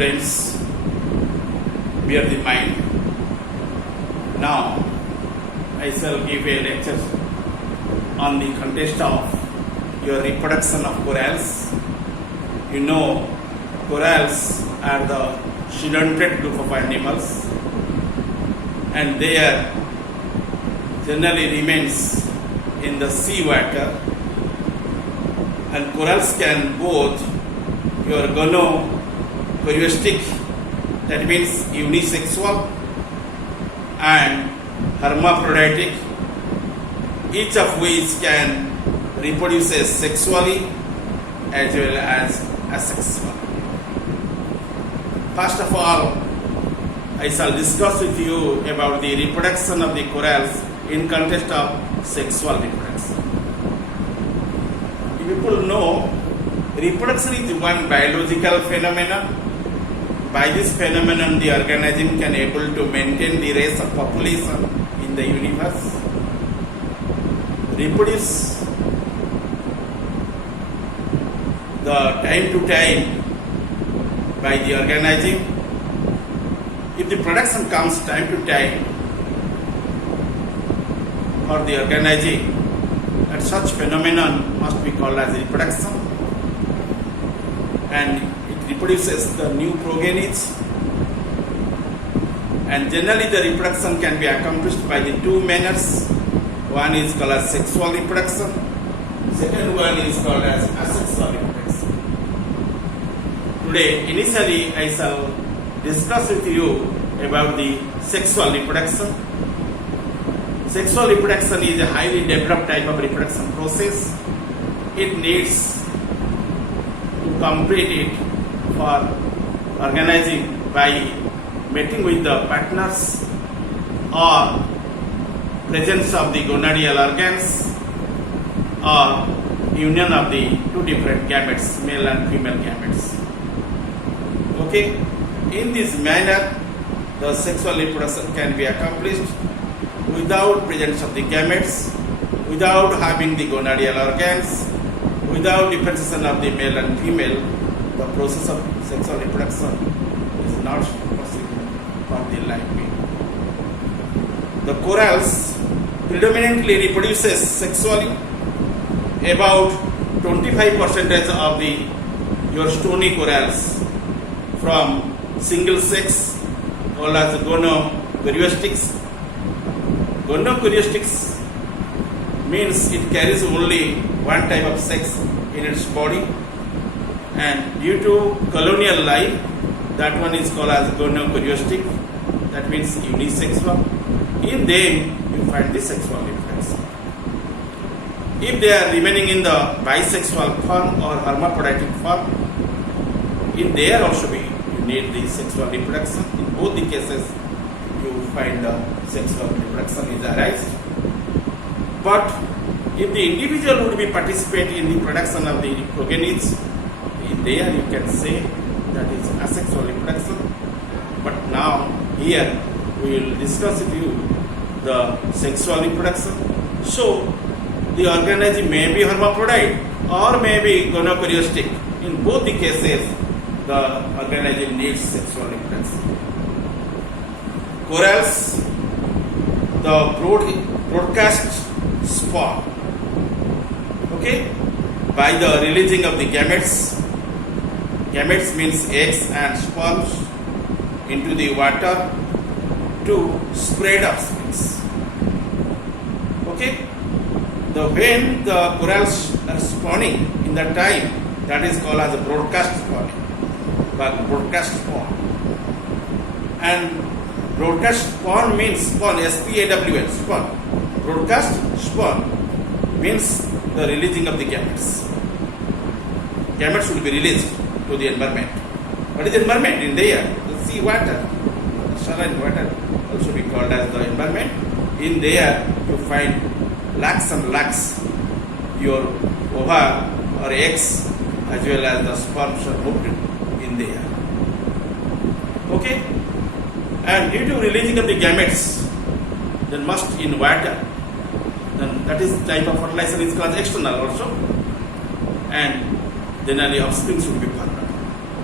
friends, bear the mind. Now I shall give a lecture on the context of your reproduction of corals. You know, corals are the coelenterated group of animals, and they are generally remains in the sea water, and corals can both your gonochoristic, that means unisexual, and hermaphroditic, each of which can reproduce sexually as well as asexual. First of all, I shall discuss with you about the reproduction of the corals in context of sexual reproduction. People know reproduction is one biological phenomenon. By this phenomenon, the organism can able to maintain the race of population in the universe, reproduce the time to time by the organism. If the production comes time to time for the organism, and such phenomenon must be called as reproduction, and it reproduces the new progenies, and generally the reproduction can be accomplished by the two manners. One is called as sexual reproduction, second one is called as asexual reproduction. Today, initially I shall discuss with you about the sexual reproduction. Sexual reproduction is a highly developed type of reproduction process. It needs to complete it for organism by mating with the partners or presence of the gonadial organs or union of the two different gametes, male and female gametes. Okay, in this manner, the sexual reproduction can be accomplished without presence of the gametes, without having the gonadial organs, without differentiation of the male and female. The process of sexual reproduction is not possible for the live being. The corals predominantly reproduces sexually. About 25% of your stony corals from single sex, called as gonochoristics. Gonochoristics means it carries only one type of sex in its body, and due to colonial life, that one is called as gonochoristic, that means unisexual. In them you find the sexual reproduction. If they are remaining in the bisexual form or hermaphroditic form, in there also you need the sexual reproduction. In both the cases you find the sexual reproduction is arise. But if the individual would be participate in the production of the progenies, in there you can say that is asexual reproduction. But now here we will discuss with you the sexual reproduction. So the organism may be hermaphrodite or may be gonochoristic. In both the cases, the organism needs sexual reproduction. Corals, the broadcast spawn, okay, by the releasing of the gametes. Gametes means eggs and sperms into the water to spread offsprings. Okay, when the corals are spawning in that time, that is called as a broadcast spawning, broadcast spawn. And broadcast spawn means spawn, S-P-A-W-N, spawn. Broadcast spawn means the releasing of the gametes. Gametes will be released to the environment. What is environment? In there, the sea water, the saline water, also be called as the environment. In there, you find lakhs and lakhs your ova or eggs as well as the sperms are moved in there. Okay? And due to releasing of the gametes, then must in water, then that is type of fertilization is called external also, and generally offspring should be formed.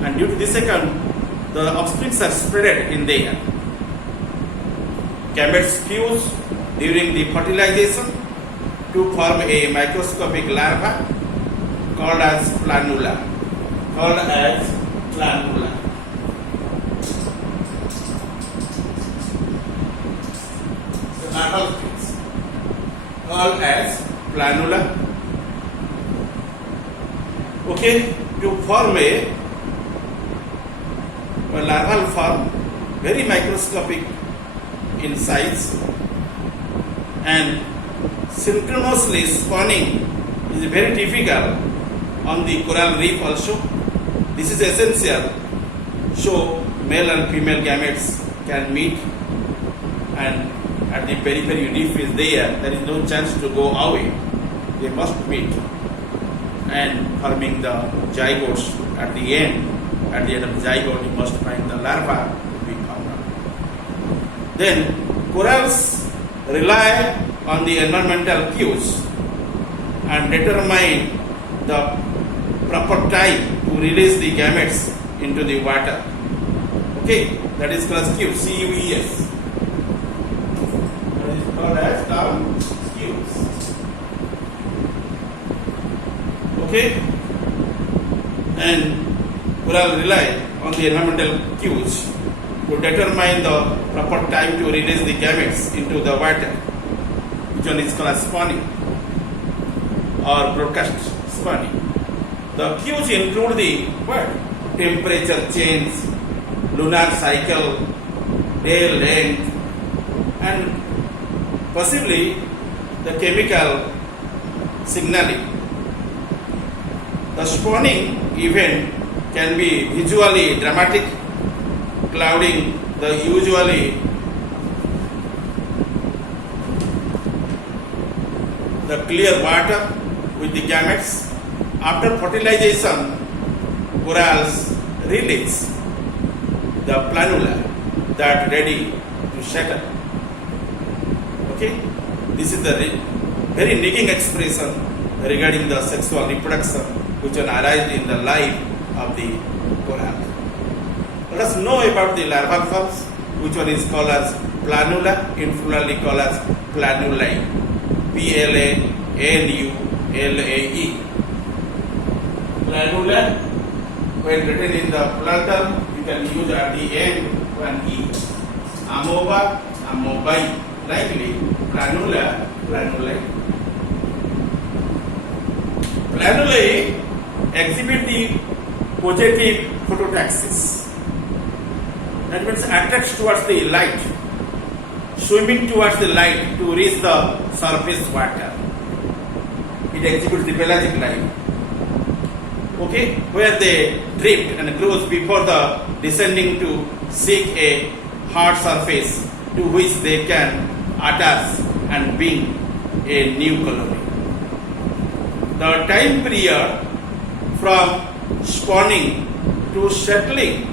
And due to this account, the offspring are spread in the air. Gametes fuse during the fertilization to form a microscopic larva called as planula. The larval phase called as planula. Okay, to form a larval form, very microscopic in size, and synchronously spawning is very difficult on the coral reef also. This is essential so male and female gametes can meet, and at the periphery reef is there is no chance to go away. They must meet and forming the zygotes at the end. At the end of the zygote, you must find the larva to be found out. Then corals rely on the environmental cues and determine the proper time to release the gametes into the water. Okay, that is called cues, C-U-E-S. That is called as cues. Okay, and coral rely on the environmental cues to determine the proper time to release the gametes into the water, which one is called spawning or broadcast spawning. The cues include the temperature change, lunar cycle, day length, and possibly the chemical signaling. The spawning event can be visually dramatic, clouding the usually the clear water with the gametes. After fertilization, corals release the planula that ready to settle. Okay, this is the very nigging expression regarding the sexual reproduction which will arise in the life of the coral. Let us know about the larval forms, which one is called as planula, informally called as planulae. P-L-A-N-U-L-A-E. Planula, when written in the plural, you can use at the end one E. Amoeba, amoebae. Likely, planula, planulae. Planulae exhibit the positive phototaxis. That means attracts towards the light, swimming towards the light to reach the surface water. It exhibits the pelagic life. Okay, where they drift and close before the descending to seek a hard surface to which they can attach and bring a new colony. The time period from spawning to settling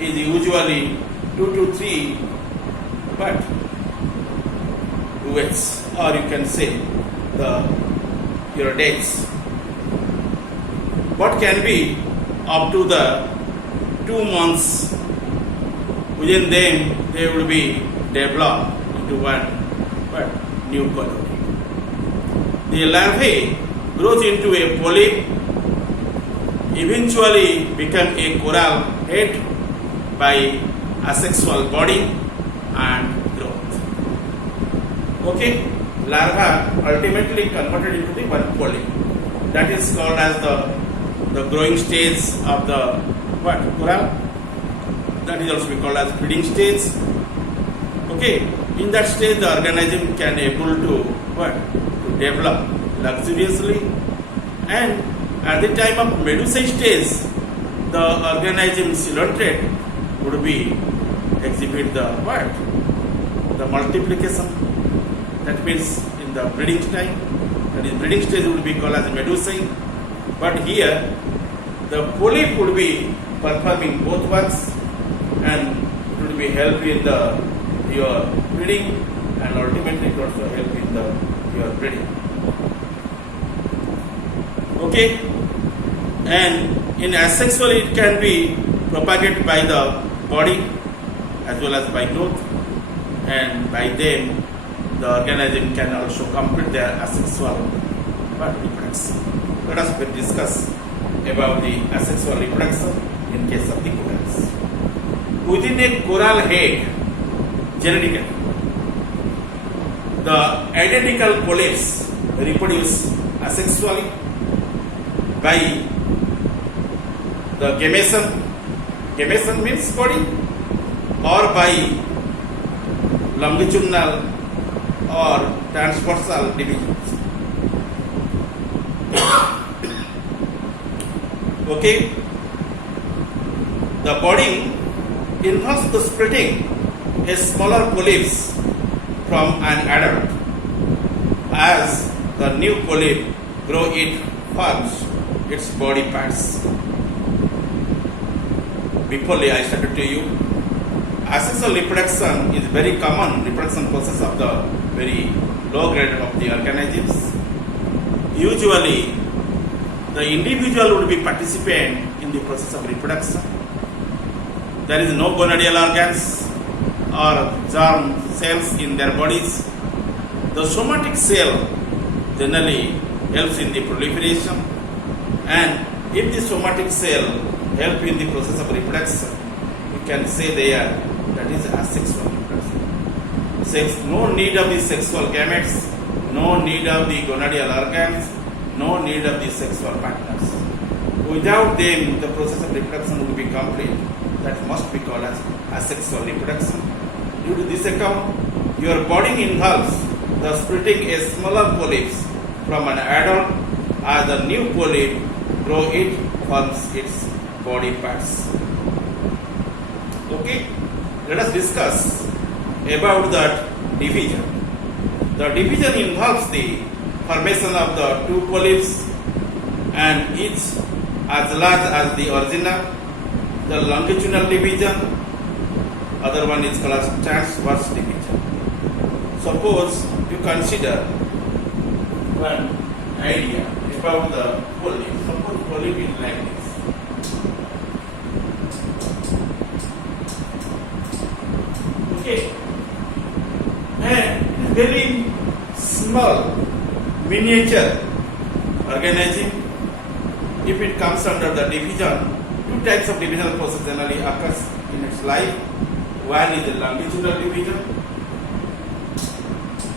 is usually 2 to 3 weeks, or you can say your days. What can be up to the 2 months. Within them, they will be developed into one new colony. The larvae grows into a polyp, eventually become a coral head by asexual body and growth. Okay, larva ultimately converted into the one polyp. That is called as the growing stage of the coral. That is also called as breeding stage. Okay, in that stage the organism can able to develop luxuriously, and at the time of medusae stage the organism coelenterate would be exhibit the multiplication. That means in the breeding time, that is breeding stage would be called as medusae, but here the polyp would be performing both works, and it would be help in your breeding, and ultimately it also help in your breeding. Okay, and in asexual it can be propagated by the body as well as by growth, and by them the organism can also complete their asexual reproduction. Let us discuss about the asexual reproduction in case of the corals. Within a coral head, genetically, the identical polyps reproduce asexually by the gamation. Gamation means body, or by longitudinal or transversal divisions. Okay, the budding involves the splitting a smaller polyps from an adult. As the new polyp grow, it forms its body parts. Before I started to you, asexual reproduction is very common reproduction process of the very low grade of the organisms. Usually, the individual would be participant in the process of reproduction. There is no gonadial organs or germ cells in their bodies. The somatic cell generally helps in the proliferation, and if the somatic cell help in the process of reproduction, we can say there that is asexual reproduction. No need of the sexual gametes, no need of the gonadial organs, no need of the sexual partners. Without them, the process of reproduction will be complete. That must be called as asexual reproduction. Due to this account, your body involves the splitting a smaller polyps from an adult. As the new polyp grow, it forms its body parts. Okay, let us discuss about that division. The division involves the formation of the two polyps, and each as large as the original. The longitudinal division, other one is called as transverse division. Suppose you consider one idea about the polyp. Suppose polyp is like this. Okay, and it is very small, miniature organism. If it comes under the division, two types of divisional process generally occurs in its life. One is the longitudinal division,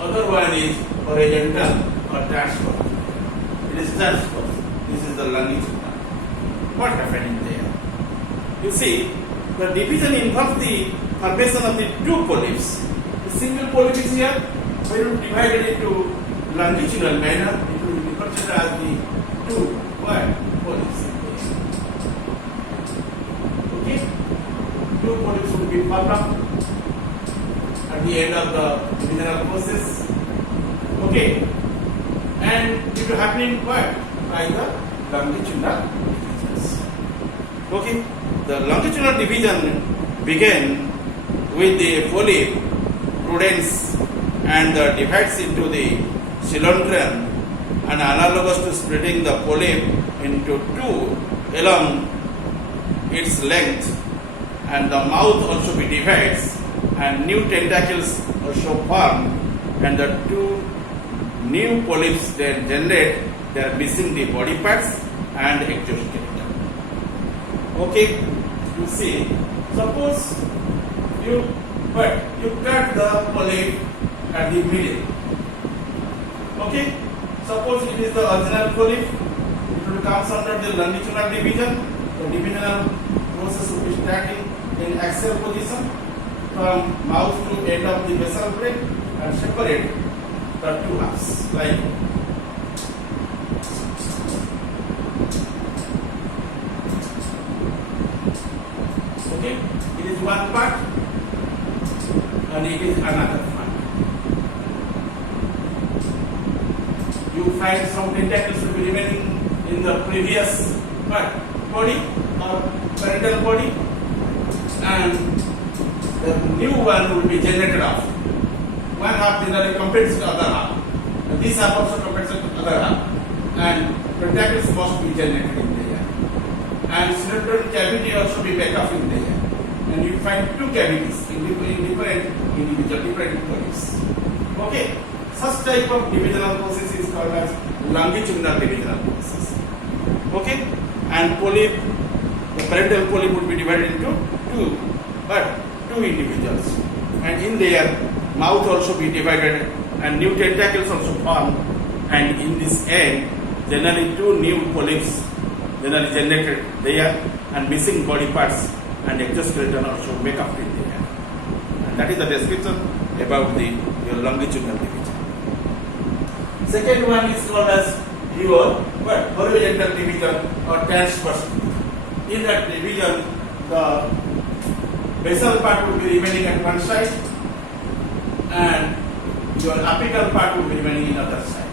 other one is horizontal or transverse. It is transverse. This is the longitudinal. What happening there? You see, the division involves the formation of the two polyps. The single polyp is here. When you divide it into longitudinal manner, it will be considered as the two polyps. Okay, two polyps will be formed up at the end of the divisional process. Okay, and it will happen by the longitudinal divisions. Okay, the longitudinal division began with the polyp prudens and divides into the cylindrion, and analogous to splitting the polyp into two along its length, and the mouth also be divides, and new tentacles also form, and the two new polyps then generate. They are missing the body parts and exoskeleton. Okay, you see, suppose you cut the polyp at the middle. Okay, suppose it is the original polyp. It will come under the longitudinal division. The divisional process will be starting in axial position from mouth to end of the basal plate and separate the two halves like. Okay, it is one part and it is another part. You find some tentacles will be remaining in the previous part, body or parental body, and the new one will be generated off. One half generally compensates the other half. And this half also compensates the other half. And tentacles must be generated in there. and cerebral cavity also be back up in there. And you find two cavities in different individual, different polyps. Okay, such type of divisional process is called as longitudinal divisional process. Okay, and polyp, the parental polyp would be divided into two individuals, and in their mouth also be divided, and new tentacles also form, and in this end, generally two new polyps generally generated there, and missing body parts and exoskeleton also make up in there. And that is the description about the your longitudinal division. Second one is called as your horizontal division or transverse division. In that division, the basal part will be remaining at one side, and your apical part will be remaining in other side.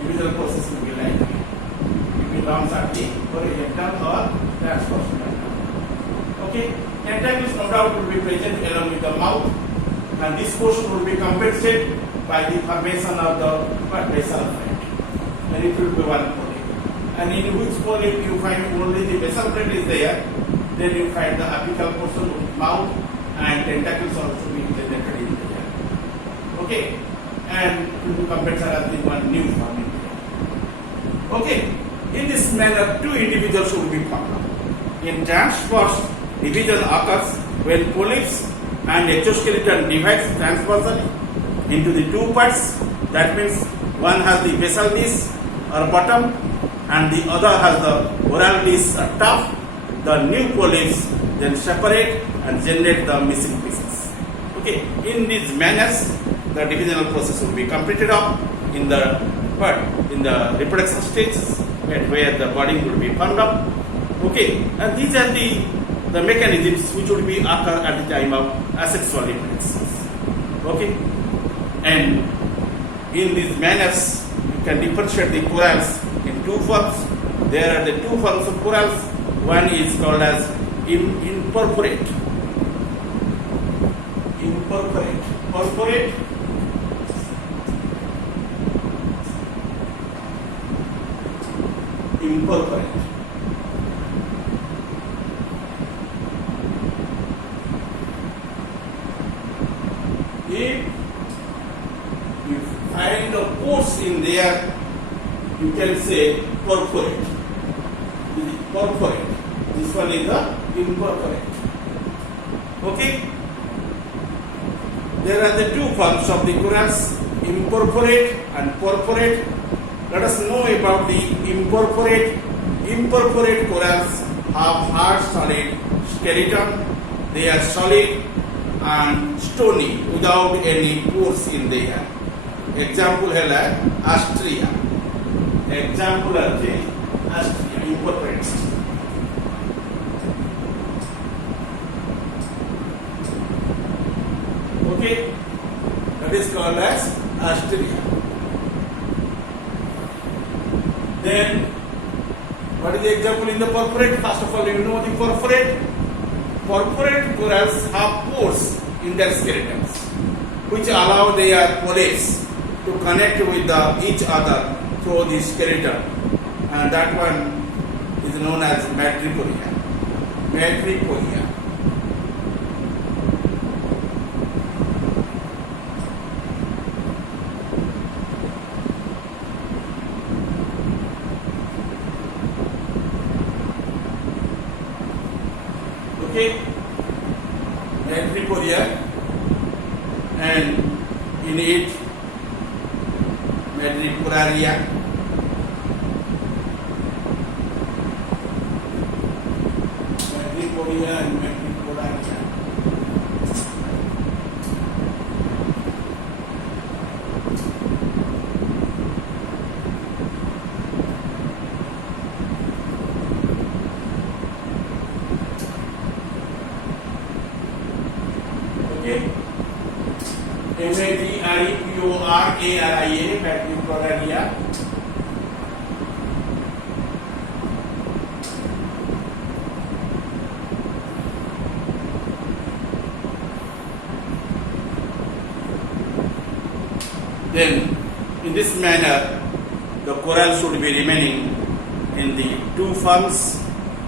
Divisional process will be like that. It belongs at the horizontal or transverse. Okay, tentacles no doubt will be present along with the mouth, and this portion will be compensated by the formation of the basal plate, and it will be one polyp. And in which polyp you find only the basal plate is there, then you find the apical portion with mouth and tentacles also being generated in there. Okay, and it will be compensated as the one new forming. Okay, in this manner, two individuals will be formed. In transverse, division occurs when polyps and exoskeleton divides transversally into the two parts. That means one has the basal disc or bottom, and the other has the oral disc or top. The new polyps then separate and generate the missing pieces. Okay, in these manners, the divisional process will be completed up in the reproduction stages, where the body will be formed up. Okay, and these are the mechanisms which will be occur at the time of asexual reproduction. Okay, and in these manners, you can differentiate the corals in two forms. There are the two forms of corals. One is called as imperforate, perforate, imperforate. If you find the pores in there, you can say perforate. Perforate. This one is the imperforate. Okay. There are the two forms of the corals, imperforate and perforate. Let us know about the imperforate. Imperforate corals have hard solid skeleton. They are solid and stony without any pores in there. Example है Astrea. Example है Astrea imperforate. Okay, that is called as Astrea. Then, what is the example in the perforate? First of all, you know the perforate. Perforate corals have pores in their skeletons, which allow their polyps to connect with each other through the skeleton, and that one is known as madreporia. Madreporia. Okay, madreporia, and in it madrepораria. Madreporia and madrepораria. madreporaria, madrepораria. Then, in this manner, the coral should be remaining in the two forms,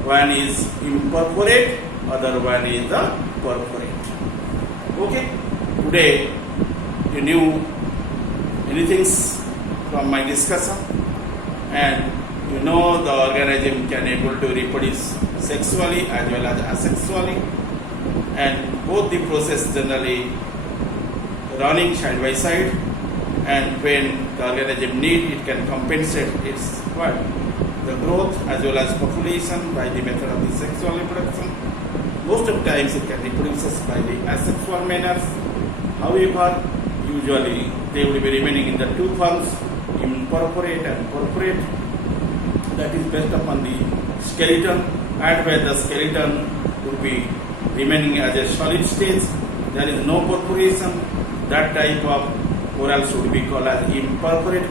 One is incorporate, other one is the corporate. Okay, today you knew anything from my discussion, and you know the organism can able to reproduce sexually as well as asexually, and both the process generally running side by side, and when the organism need, it can compensate its what? The growth as well as population by the method of the sexual reproduction. Most of the times it can reproduce by the asexual manners. However, usually they will be remaining in the two forms, incorporate and corporate. That is based upon the skeleton, and where the skeleton would be remaining as a solid stage, there is no corporation. That type of coral should be called as incorporate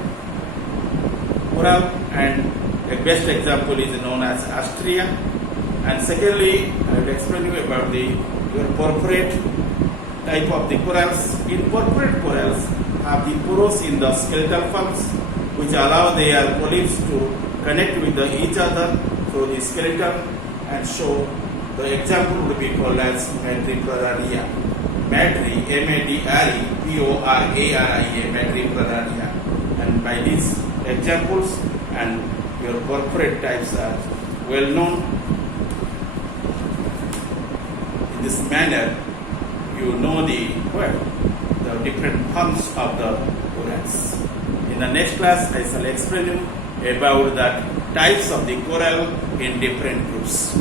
coral, and a best example is known as Astrea. And secondly, I will explain you about your corporate type of the corals. Incorporate corals have the pores in the skeletal forms, which allow their polyps to connect with each other through the skeleton, and so the example would be called as Madreporaria. Madre, M-A-D-R-E-P-O-R-A-R-I-A, Madreporaria. And by these examples, and your corporate types are well known. In this manner, you know the different forms of the corals. In the next class, I shall explain you about the types of the coral in different groups.